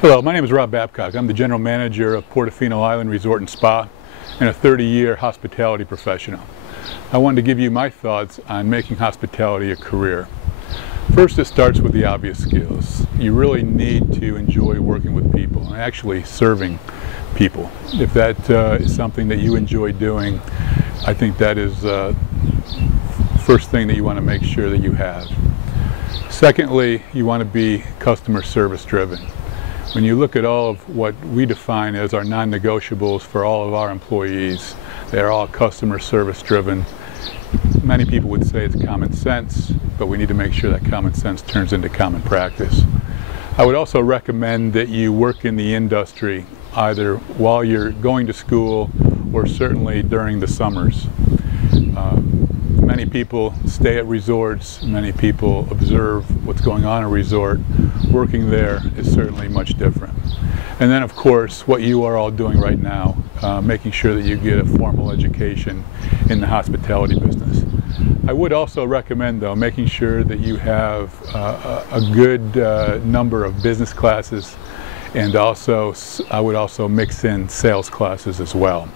Hello, my name is Rob Babcock. I'm the General Manager of Portofino Island Resort and Spa and a 30-year hospitality professional. I wanted to give you my thoughts on making hospitality a career. First, it starts with the obvious skills. You really need to enjoy working with people and actually serving people. If that is something that you enjoy doing, I think that is the first thing that you want to make sure that you have. Secondly, you want to be customer service driven. When you look at all of what we define as our non-negotiables for all of our employees, they're all customer service driven. Many people would say it's common sense, but we need to make sure that common sense turns into common practice. I would also recommend that you work in the industry either while you're going to school or certainly during the summers. Many people stay at resorts, many people observe what's going on in a resort. Working there is certainly much different. And then of course what you are all doing right now, making sure that you get a formal education in the hospitality business. I would also recommend though making sure that you have a good number of business classes, and also I would also mix in sales classes as well.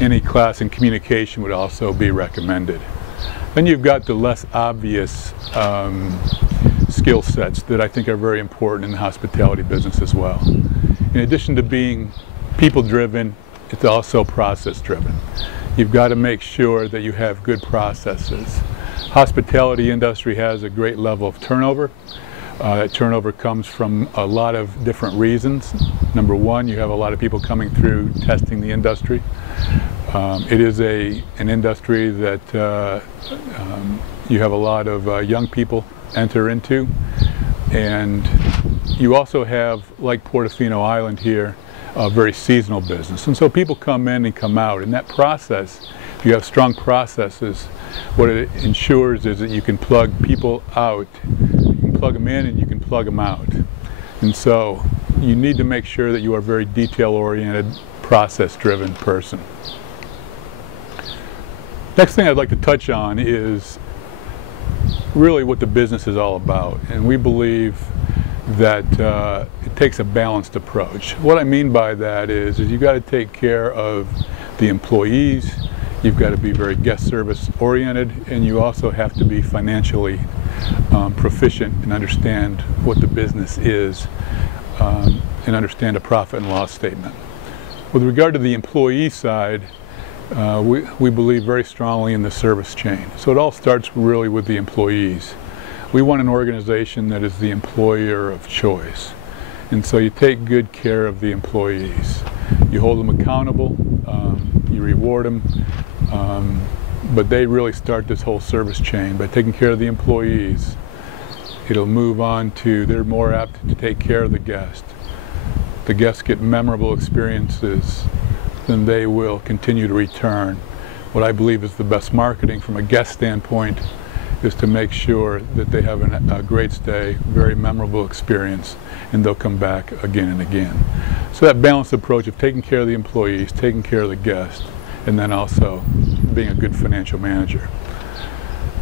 Any class in communication would also be recommended. Then you've got the less obvious skill sets that I think are very important in the hospitality business as well. In addition to being people-driven, it's also process-driven. You've got to make sure that you have good processes. Hospitality industry has a great level of turnover. That turnover comes from a lot of different reasons. Number one, you have a lot of people coming through testing the industry. It is an industry that you have a lot of young people enter into, and you also have, like Portofino Island here, a very seasonal business. And so people come in and come out. In that process, if you have strong processes, what it ensures is that you can plug people out. You can plug them in and you can plug them out. And so you need to make sure that you are a very detail-oriented, process-driven person. Next thing I'd like to touch on is really what the business is all about, and we believe that it takes a balanced approach. What I mean by that is you've got to take care of the employees, you've got to be very guest service oriented, and you also have to be financially proficient and understand what the business is and understand a profit and loss statement. With regard to the employee side, we believe very strongly in the service chain. So it all starts really with the employees. We want an organization that is the employer of choice. And so you take good care of the employees. You hold them accountable, you reward them, but they really start this whole service chain by taking care of the employees. It'll move on to they're more apt to take care of the guest. The guests get memorable experiences, then they will continue to return. What I believe is the best marketing from a guest standpoint is to make sure that they have a great stay, very memorable experience, and they'll come back again and again. So that balanced approach of taking care of the employees, taking care of the guests, and then also being a good financial manager.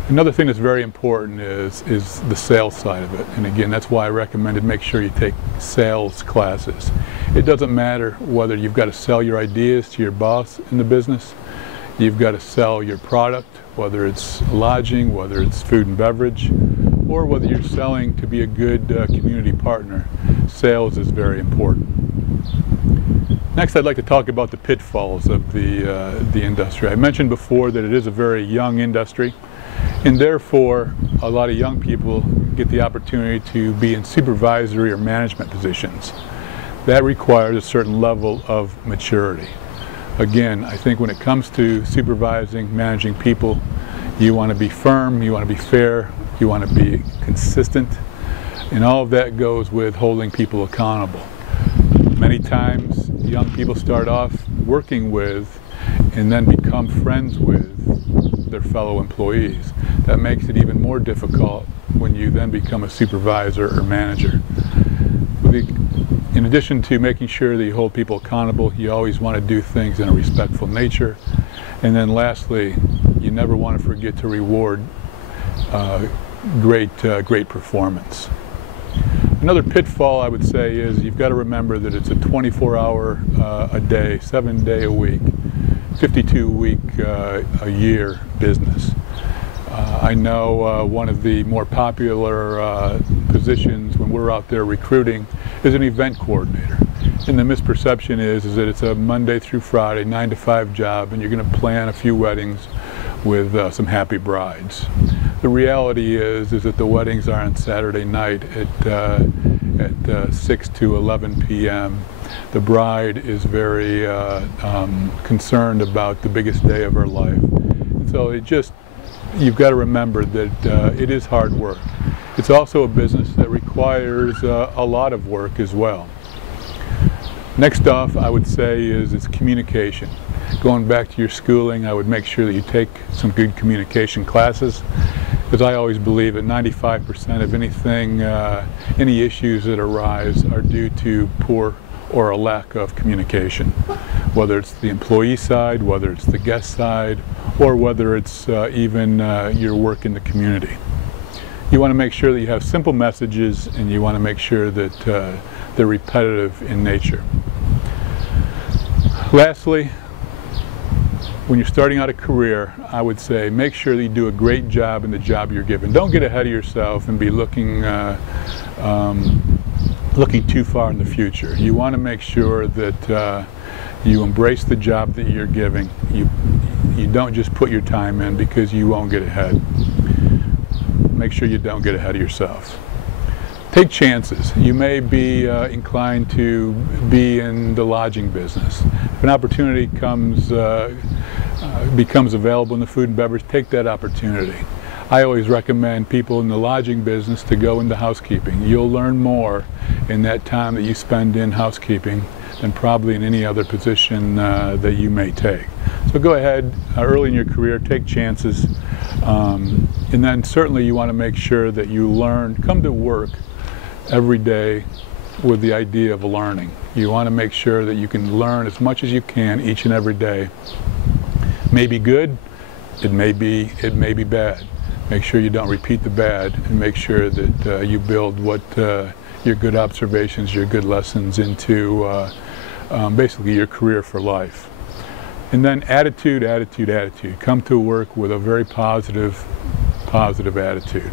Another thing that's very important is the sales side of it. And again, that's why I recommended make sure you take sales classes. It doesn't matter whether you've got to sell your ideas to your boss in the business, you've got to sell your product, whether it's lodging, whether it's food and beverage, or whether you're selling to be a good community partner. Sales is very important. Next, I'd like to talk about the pitfalls of the industry. I mentioned before that it is a very young industry, and therefore a lot of young people get the opportunity to be in supervisory or management positions. That requires a certain level of maturity. Again, I think when it comes to supervising, managing people, you want to be firm, you want to be fair, you want to be consistent, and all of that goes with holding people accountable. Many times young people start off working with and then become friends with their fellow employees. That makes it even more difficult when you then become a supervisor or manager. In addition to making sure that you hold people accountable, you always want to do things in a respectful nature. And then lastly, you never want to forget to reward great performance. Another pitfall I would say is you've got to remember that it's a 24-hour a day, 7-day a week, 52-week a year business. I know one of the more popular positions when we're out there recruiting is an event coordinator. And the misperception is that it's a Monday through Friday, 9-to-5 job, and you're going to plan a few weddings with some happy brides. The reality is that the weddings are on Saturday night at 6 to 11 p.m. The bride is very concerned about the biggest day of her life. And so you've got to remember that it is hard work. It's also a business that requires a lot of work as well. Next off, I would say it's communication. Going back to your schooling, I would make sure that you take some good communication classes, because I always believe that 95% of anything, any issues that arise are due to poor or a lack of communication. Whether it's the employee side, whether it's the guest side, or whether it's even your work in the community. You want to make sure that you have simple messages, and you want to make sure that they're repetitive in nature. Lastly, when you're starting out a career, I would say make sure that you do a great job in the job you're given. Don't get ahead of yourself and be looking too far in the future. You want to make sure that you embrace the job that you're giving. You don't just put your time in, because you won't get ahead. Make sure you don't get ahead of yourself. Take chances. You may be inclined to be in the lodging business. If an opportunity becomes available in the food and beverage, take that opportunity. I always recommend people in the lodging business to go into housekeeping. You'll learn more in that time that you spend in housekeeping than probably in any other position that you may take. So go ahead early in your career, take chances, and then certainly you want to make sure that you come to work every day with the idea of learning. You want to make sure that you can learn as much as you can each and every day. It may be good, it may be bad. Make sure you don't repeat the bad, and make sure that you build what your good observations, your good lessons into basically your career for life. And then attitude, attitude, attitude. Come to work with a very positive attitude.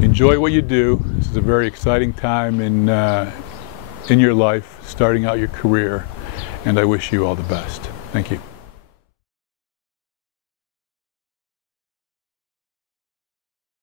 Enjoy what you do. This is a very exciting time in your life, starting out your career, and I wish you all the best. Thank you.